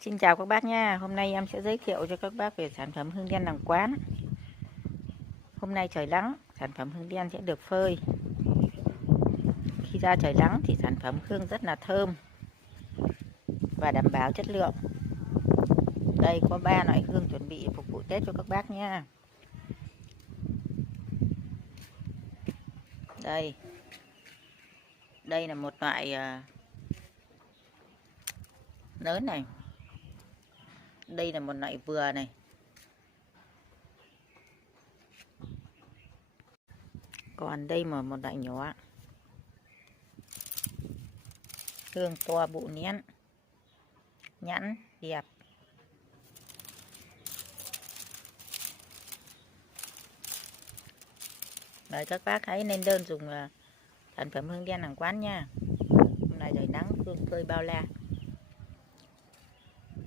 Xin chào các bác nha. Hôm nay em sẽ giới thiệu cho các bác về sản phẩm hương đen làng quán. Hôm nay trời nắng, sản phẩm hương đen sẽ được phơi. Khi ra trời nắng thì sản phẩm hương rất là thơm và đảm bảo chất lượng. Đây có 3 loại hương chuẩn bị phục vụ Tết cho các bác nha. Đây là một loại lớn này. Đây là một loại vừa này. Còn đây là một loại nhỏ. Hương to bụ nén, nhẵn đẹp. Mời các bác hãy lên đơn dùng sản phẩm hương đen làng quán nha. Hôm nay trời nắng hương phơi bao la.